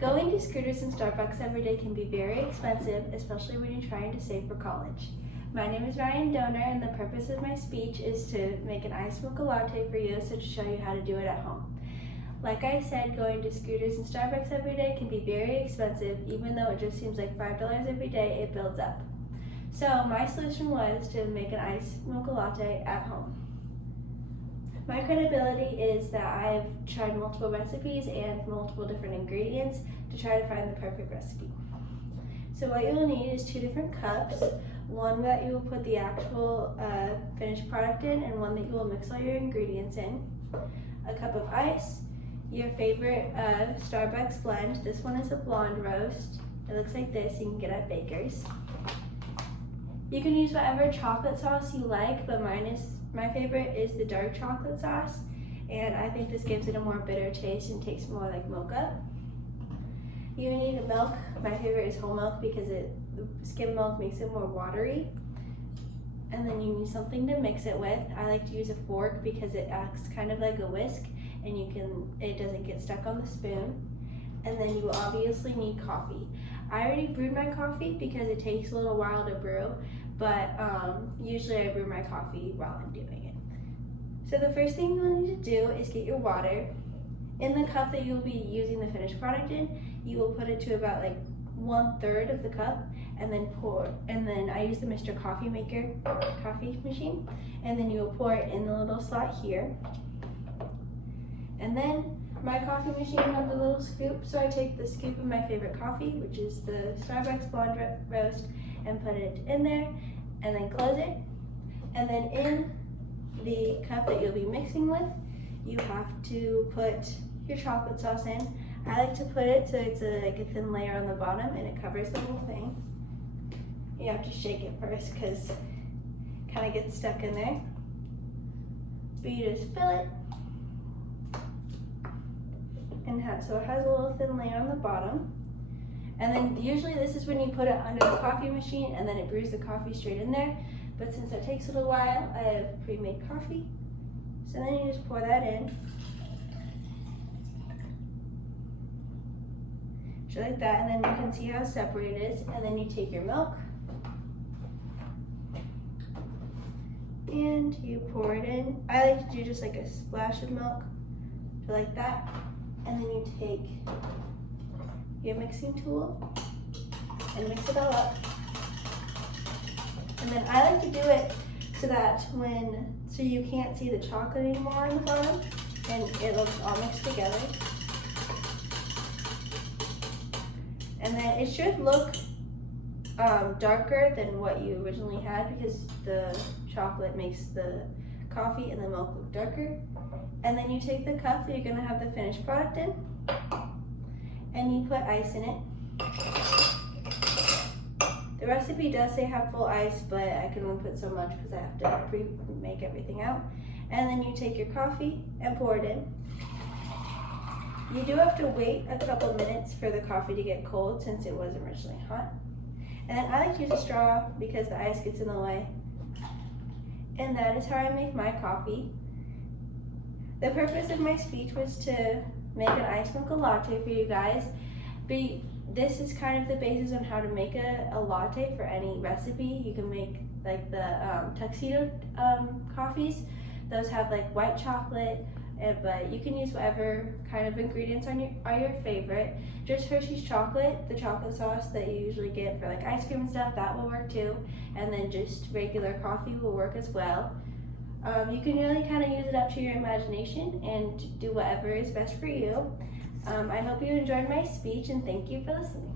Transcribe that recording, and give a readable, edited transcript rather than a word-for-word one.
Going to Scooters and Starbucks every day can be very expensive, especially when you're trying to save for college. My name is Ryan Donor, and the purpose of my speech is to make an iced mocha latte for you, so to show you how to do it at home. Like I said, going to Scooters and Starbucks every day can be very expensive. Even though it just seems like $5 every day, it builds up. So my solution was to make an iced mocha latte at home. My credibility is that I've tried multiple recipes and multiple different ingredients to try to find the perfect recipe. So what you'll need is 2 different cups, one that you will put the actual finished product in and one that you will mix all your ingredients in, a cup of ice, your favorite Starbucks blend. This one is a blonde roast. It looks like this, you can get at Baker's. You can use whatever chocolate sauce you like, but my favorite is the dark chocolate sauce, and I think this gives it a more bitter taste and tastes more like mocha. You need milk. My favorite is whole milk because skim milk makes it more watery. And then you need something to mix it with. I like to use a fork because it acts kind of like a whisk, and it doesn't get stuck on the spoon. And then you will obviously need coffee. I already brewed my coffee because it takes a little while to brew, but usually I brew my coffee while I'm doing it. So the first thing you will need to do is get your water. In the cup that you will be using the finished product in, you will put it to about like 1/3 of the cup, and then pour. And then I use the Mr. Coffee Maker coffee machine, and then you will pour it in the little slot here. And then my coffee machine has a little scoop, so I take the scoop of my favorite coffee, which is the Starbucks blonde roast, and put it in there, and then close it. And then in the cup that you'll be mixing with, you have to put your chocolate sauce in. I like to put it so it's like a thin layer on the bottom and it covers the whole thing. You have to shake it first because it kind of gets stuck in there. But you just fill it. So it has a little thin layer on the bottom. And then usually this is when you put it under the coffee machine and then it brews the coffee straight in there. But since it takes a little while, I have pre-made coffee. So then you just pour that in. Just like that, and then you can see how separate it is. And then you take your milk and you pour it in. I like to do just like a splash of milk, so like that. And then you take your mixing tool and mix it all up. And then I like to do it so you can't see the chocolate anymore on the bottom, and it looks all mixed together. And then it should look darker than what you originally had because the chocolate makes the coffee and the milk look darker. And then you take the cup that you're gonna have the finished product in, and you put ice in it. The recipe does say have full ice, but I can only put so much because I have to pre-make everything out. And then you take your coffee and pour it in. You do have to wait a couple minutes for the coffee to get cold since it was originally hot. And then I like to use a straw because the ice gets in the way. And that is how I make my coffee. The purpose of my speech was to make an iced mocha latte for you guys. But this is kind of the basis on how to make a latte for any recipe. You can make like the tuxedo coffees. Those have like white chocolate, but you can use whatever kind of ingredients are your favorite. Just Hershey's chocolate, the chocolate sauce that you usually get for like ice cream and stuff, that will work too. And then just regular coffee will work as well. You can really kind of use it up to your imagination and do whatever is best for you. I hope you enjoyed my speech, and thank you for listening.